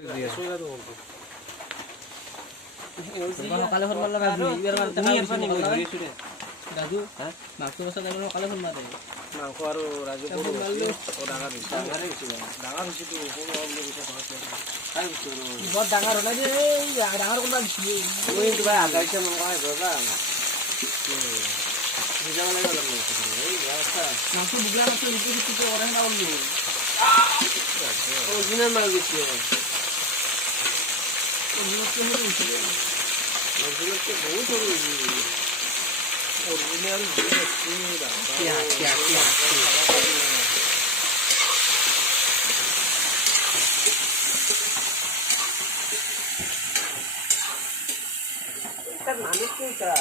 সকালে ফোন মাৰলা ৰাজু ৰাজু মাংস বস্তা টাইমত সকালে ফোন মাৰে মাংস আৰু ৰাজু ফোন মাৰলো ডাঙৰ হৈছে বহুত ডাঙৰ হ'লে যে ডাঙৰ কোনবা দিছি মই কিবা আধা কিলো মাংস আইব বা বুজাব লাগিব এই আচ্ছা মাংস বুগলা মাছ লিখি লিখি কৰে না বললো ও জিনা মাল দিছি बहुत ओरिजिनल मालिक क्यों था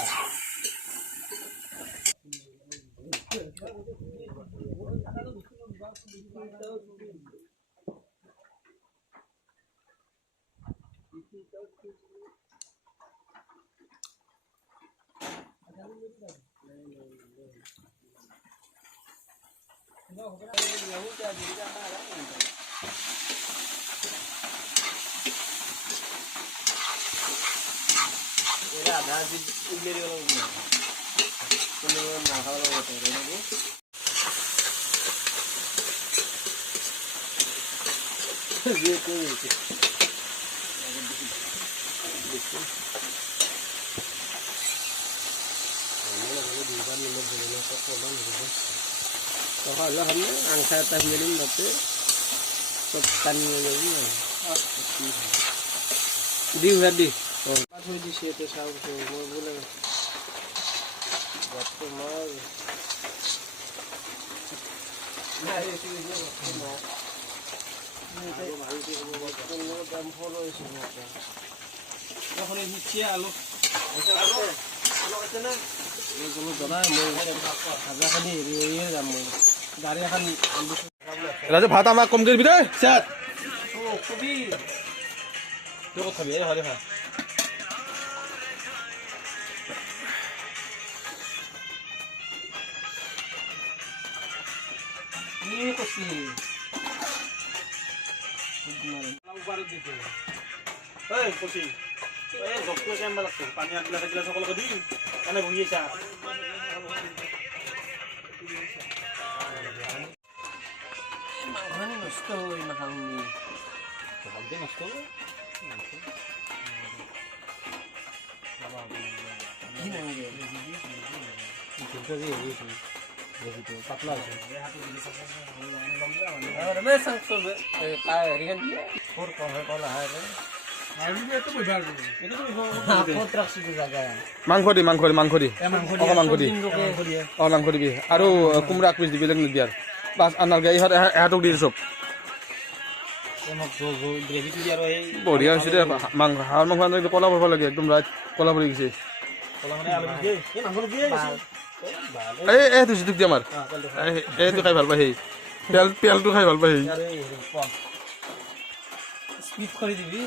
Kalau hamil angka tahmirin berarti petani lagi ya. Di udah di. Pas mau di situ sahur tuh mau boleh. Waktu mau. Nah itu dia waktu mau. Ini tuh mau itu waktu mau dan follow semua. Kalau ini cia alu. Alu aja na. Kalau jalan mau ada kan ini jam গাড়ী এখন ৰাজু ভাত আমাক কম কৰিবি দেই চাত ও কবি তোক খাবি এই হলে খা কি কছি উপরে দিতে এই কছি এই ডক্টর কেমন লাগতো পানি আটলা থাকলে সকল কদি মানে বহি আছা মাংসনি নষ্ট হয় মাংসনি ভালকে নষ্ট হয় পাতলা মাংস দি মাংস দি মাংস দি মাংস দি মাংস দিবি আৰু কোমৰা এক পিচ দিবি নিদিবি আৰু বাছ আনাৰ গাড়ী এহাতক দি চব বঢ়িয়া হৈছে দে মাংস হাঁহৰ মাংস আনি কলা ভৰিব লাগে একদম ৰাইট কলা ভৰি গৈছে এইটো যিটোক দিয়ে আমাৰ এইটো খাই ভাল পায় সেই তেলটো খাই ভাল পায় সেই স্পিড কৰি দিবি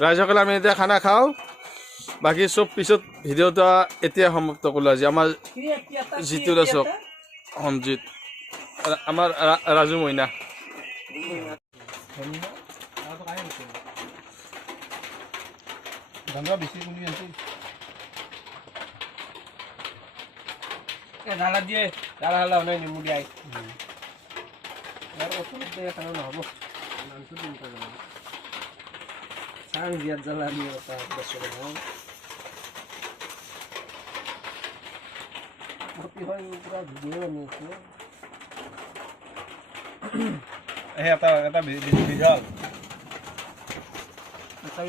ৰাইজসকলে আমি এতিয়া খানা খাওঁ বাকী চব পিছত ভিডিঅ'টা এতিয়া সমাপ্ত কৰিলোঁ আজি আমাৰ জিতু দাসক সঞ্জিত আমাৰ ৰাজু মইনা ঢালা দিয়ে ঢালা ঢালা নাই নেমু দিয়াই আৰু ওচৰতে খানা নহ'ব মাংস দিম চাং দিয়াত জ্বলা দিয়ে বছৰ পুৰা ভিডিঅ' বনাইছোঁ এটা ভিডিঅ' এটা